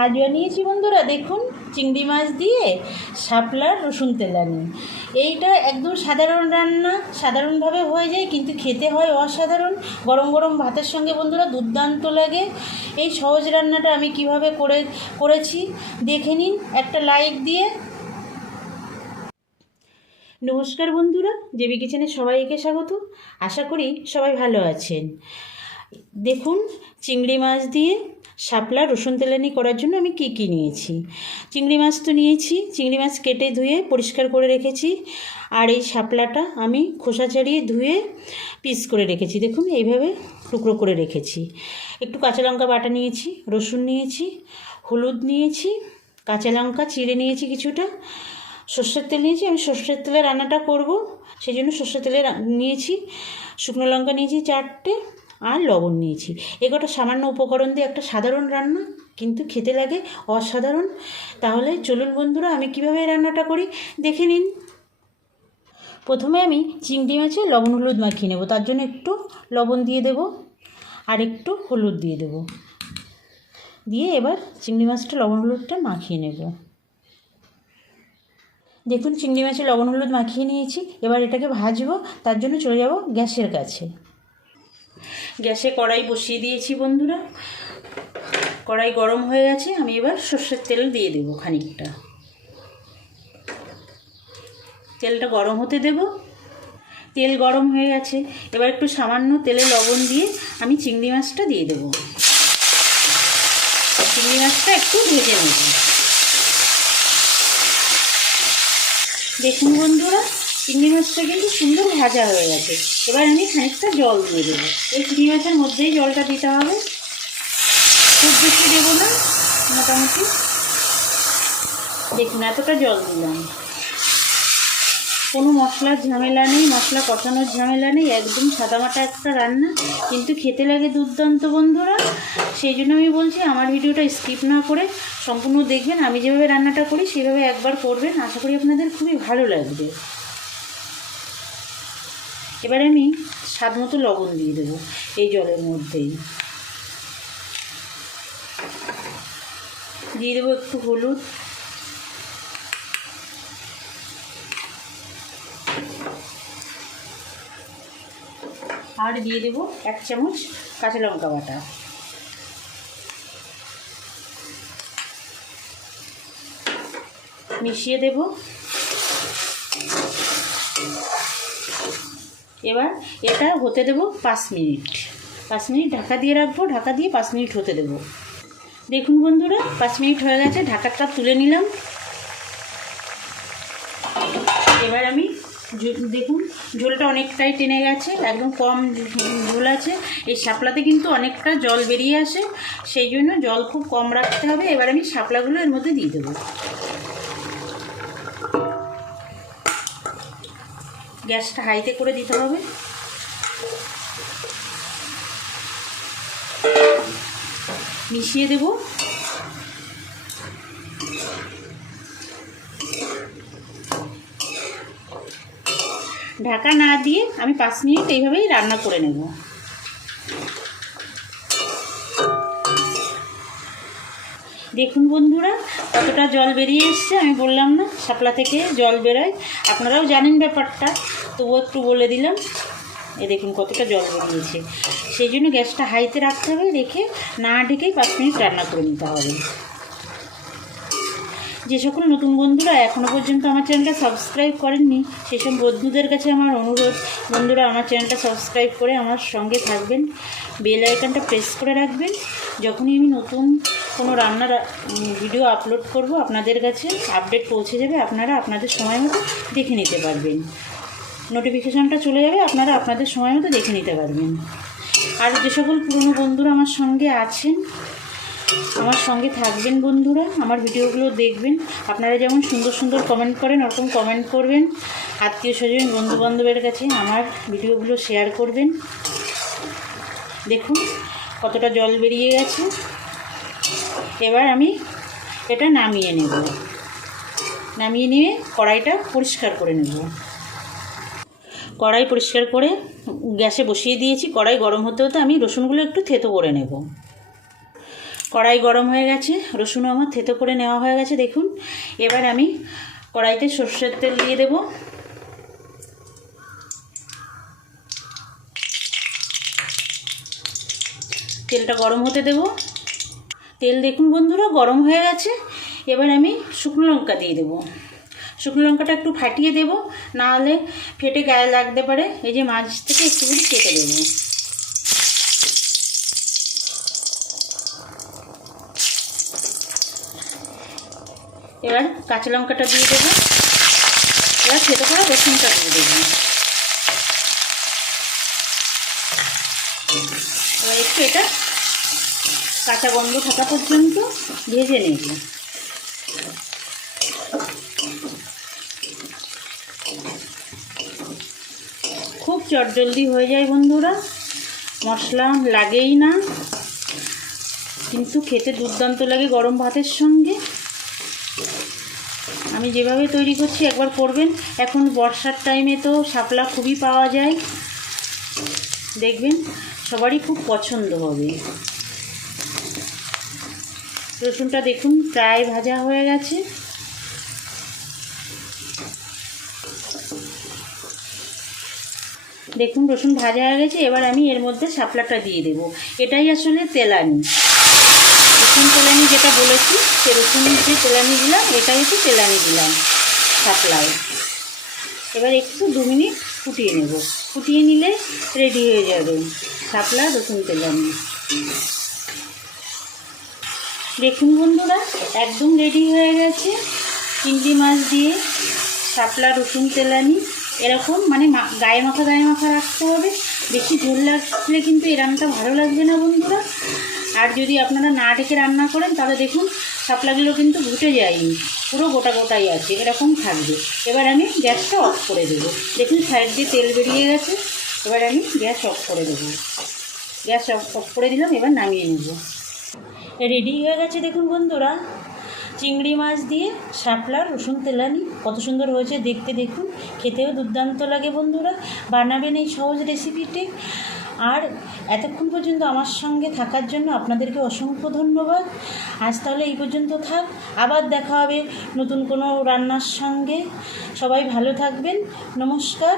আজ বানিয়েছি বন্ধুরা, দেখুন চিংড়ি মাছ দিয়ে শাপলার রসুন তেলানি। এইটা একদম সাধারণ রান্না, সাধারণভাবে হয়ে যায়, কিন্তু খেতে হয় অসাধারণ। গরম গরম ভাতের সঙ্গে বন্ধুরা দুর্দান্ত লাগে। এই সহজ রান্নাটা আমি কিভাবে করেছি দেখে নিন একটা লাইক দিয়ে। নমস্কার বন্ধুরা, জেবি কিচেনে সবাইকে স্বাগত। আশা করি সবাই ভালো আছেন। দেখুন চিংড়ি মাছ দিয়ে শাপলা রসুন তেলানি করার জন্য আমি কি নিয়েছি। চিংড়ি মাছ তো নিয়েছি, চিংড়ি মাছ কেটে ধুয়ে পরিষ্কার করে রেখেছি। আর এই শাপলাটা আমি খোসা ছাড়িয়ে ধুয়ে পিস করে রেখেছি, দেখুন এইভাবে টুকরো করে রেখেছি। একটু কাঁচা লঙ্কা বাটা নিয়েছি, রসুন নিয়েছি, হলুদ নিয়েছি, কাঁচা লঙ্কা চিড়ে নিয়েছি কিছুটা, সর্ষের তেল নিয়েছি। আমি সর্ষের তেলে রান্নাটা করব, সেই জন্য সর্ষের তেলে নিয়েছি। শুকনো লঙ্কা নিয়েছি 4টে, আর লবণ নিয়েছি। এগুলো সামান্য উপকরণ দিয়ে একটা সাধারণ রান্না, কিন্তু খেতে লাগে অসাধারণ। তাহলে চলুন বন্ধুরা, আমি কিভাবে রান্নাটা করি দেখে নিন। প্রথমে আমি চিংড়ি মাছে লবণ হলুদ মাখিয়ে নেব। তার জন্য একটু লবণ দিয়ে দেব আর একটু হলুদ দিয়ে দেব। দিয়ে এবার চিংড়ি মাছটা লবণ হলুদটা মাখিয়ে নেব। দেখুন চিংড়ি মাছে লবণ হলুদ মাখিয়ে নিয়েছি। এবার এটাকে ভাজবো, তার জন্য চলে যাব গ্যাসের কাছে। গ্যাসে কড়াই বসিয়ে দিয়েছি বন্ধুরা। কড়াই গরম হয়ে গেছে, আমি এবার সর্ষের তেল দিয়ে দেব খানিকটা। তেলটা গরম হতে দেব। তেল গরম হয়ে গেছে, এবার একটু সামান্য তেলে লবণ দিয়ে আমি চিংড়ি মাছটা দিয়ে দেব। চিংড়ি মাছটা একটু ভেজে নেব। দেখুন বন্ধুরা, চিংড়ি মাছটা কিন্তু সুন্দর ভাজা হয়ে গেছে। এবার আমি খানিকটা জল দিয়ে দেবো। এই চিংড়ি মাছের মধ্যেই জলটা দিতে হবে, খুব বেশি দেবো না, মোটামুটি দেখুন এতটা জল দিলাম। কোনো মশলার ঝামেলা নেই, মশলা কষানোর ঝামেলা নেই, একদম সাদামাটা একটা রান্না, কিন্তু খেতে লাগে দুর্দান্ত বন্ধুরা। সেই জন্য আমি বলছি আমার ভিডিওটা স্কিপ না করে সম্পূর্ণ দেখবেন। আমি যেভাবে রান্নাটা করি সেভাবে একবার করবেন, আশা করি আপনাদের খুবই ভালো লাগবে। এবার আমি স্বাদ মতো লবণ দিয়ে দেবো এই জলের মধ্যেই। দিয়ে দেবো একটু হলুদ, আর দিয়ে দেবো 1 চামচ কাঁচা লঙ্কা বাটা। মিশিয়ে দেব। এবার এটা হতে দেব 5 মিনিট। 5 মিনিট ঢাকা দিয়ে রাখবো, ঢাকা দিয়ে 5 মিনিট হতে দেব। দেখুন বন্ধুরা 5 মিনিট হয়ে গেছে, ঢাকাটা তুলে নিলাম। এবার আমি দেখুন ঝোলটা অনেকটাই টেনে গেছে, একদম কম ঝোল আছে। এই শাপলাতে কিন্তু অনেকটা জল বেরিয়ে আসে, সেই জন্য জল খুব কম রাখতে হবে। এবার আমি শাপলাগুলো এর মধ্যে দিয়ে দেবো। গ্যাসটা হাইতে করে দিতে হবে। মিশিয়ে দেব। ঢাকা না দিয়ে আমি 5 মিনিট এইভাবেই রান্না করে নেব। দেখুন বন্ধুরা কতটা জল বেরিয়ে এসছে। আমি বললাম না শাপলা থেকে জল বেরোয়, আপনারাও জানেন ব্যাপারটা, তবুও একটু বলে দিলাম। এ দেখুন কতটা জল বেরিয়েছে। সেই জন্য গ্যাসটা হাইতে রাখতে হবে, রেখে না ঢেকেই 5 মিনিট রান্না করে নিতে হবে। যে সকল নতুন বন্ধুরা এখনও পর্যন্ত আমার চ্যানেলটা সাবস্ক্রাইব করেননি, সেসব বন্ধুদের কাছে আমার অনুরোধ, বন্ধুরা আমার চ্যানেলটা সাবস্ক্রাইব করে আমার সঙ্গে থাকবেন, বেল আইকনটা প্রেস করে রাখবেন। যখনই আমি নতুন কোনো রান্নার ভিডিও আপলোড করব আপনাদের কাছে আপডেট পৌঁছে যাবে, আপনারা আপনাদের সময় মতো দেখে নিতে পারবেন। নোটিফিকেশানটা চলে যাবে, আপনারা আপনাদের সময় মতো দেখে নিতে পারবেন। আর যে সকল পুরনো বন্ধুরা আমার সঙ্গে আছেন, আমার সঙ্গে থাকবেন বন্ধুরা, আমার ভিডিওগুলো দেখবেন। আপনারা যেমন সুন্দর সুন্দর কমেন্ট করেন, ওরকম কমেন্ট করবেন। আত্মীয় স্বজন বন্ধুবান্ধবের কাছে আমার ভিডিওগুলো শেয়ার করবেন। দেখুন কতটা জল বেরিয়ে গেছে। এবার আমি এটা নামিয়ে নেব। নামিয়ে নিয়ে কড়াইটা পরিষ্কার করে নেব। কড়াই পরিষ্কার করে গ্যাসে বসিয়ে দিয়েছি। কড়াই গরম হতে হতে আমি রসুনগুলো একটু থেতো করে নেব। কড়াই গরম হয়ে গেছে, রসুনও আমার থেতো করে নেওয়া হয়ে গেছে। দেখুন, এবার আমি কড়াইতে সর্ষের তেল দিয়ে দেব। তেলটা গরম হতে দেব। তেল দেখুন বন্ধুরা গরম হয়ে গেছে। এবার আমি শুকনো লঙ্কা দিয়ে দেবো। শুকনো লঙ্কাটা একটু ফাটিয়ে দেব, নাহলে ফেটে গায়ে লাগতে পারে। এই যে মাছ থেকে একটুখানি কেটে দেবো। এবার কাঁচা লঙ্কাটা দিয়ে দেবো। এবার থেতো করে রসুনটা দিয়ে দেবো। এবার একটু এটা কাঁচা গন্ধ থাকা পর্যন্ত ভেজে নেব। খুব চটজলদি হয়ে যায় বন্ধুরা, মশলা লাগেই না, কিন্তু খেতে দুর্দান্ত লাগে গরম ভাতের সঙ্গে। আমি যেভাবে তৈরি করছি একবার করবেন। এখন বর্ষার টাইমে তো শাপলা খুবই পাওয়া যায়, দেখবেন সবারই খুব পছন্দ হবে। রসুনটা দেখুন প্রায় ভাজা হয়ে গেছে। দেখুন রসুন ভাজা হয়ে গেছে। এবার আমি এর মধ্যে শাপলাটা দিয়ে দেব। এটাই আসলে তেলানি, রসুন তেলানি যেটা বলেছি, সে রসুনের যে তেলানি দিলাম, এটাই হচ্ছে তেলানি দিলাম শাপলায়। এবার একটু 2 মিনিট ফুটিয়ে নেব। ফুটিয়ে নিলে রেডি হয়ে যাবে শাপলা রসুন তেলানি। দেখুন বন্ধুরা একদম রেডি হয়ে গেছে চিংড়ি মাছ দিয়ে শাপলা রসুন তেলানি। এরকম মানে গায়ে মাখা রাখতে হবে। বেশি ঝোল লাগলে কিন্তু এই রান্নাটা ভালো লাগবে না বন্ধুরা। আর যদি আপনারা না ঢেকে রান্না করেন তাহলে দেখুন শাপলাগুলো কিন্তু ঘুটে যায়নি, পুরো গোটা গোটাই আছে, এরকম থাকবে। এবার আমি গ্যাসটা অফ করে দেবো। দেখুন সাইড দিয়ে তেল বেরিয়ে গেছে। এবার আমি গ্যাস অফ করে দেবো। গ্যাস অফ করে দিলাম। এবার নামিয়ে নেব। রেডি হয়ে গেছে দেখুন বন্ধুরা, চিংড়ি মাছ দিয়ে শাপলা রসুন তেলানি। কত সুন্দর হয়েছে দেখতে, দেখুন খেতেও দুর্দান্ত লাগে বন্ধুরা। বানাবেন এই সহজ রেসিপিটি। আর এতক্ষণ পর্যন্ত আমার সঙ্গে থাকার জন্য আপনাদেরকে অসংখ্য ধন্যবাদ। আজ তাহলে এই পর্যন্ত থাক, আবার দেখা হবে নতুন কোনো রান্নার সঙ্গে। সবাই ভালো থাকবেন। নমস্কার।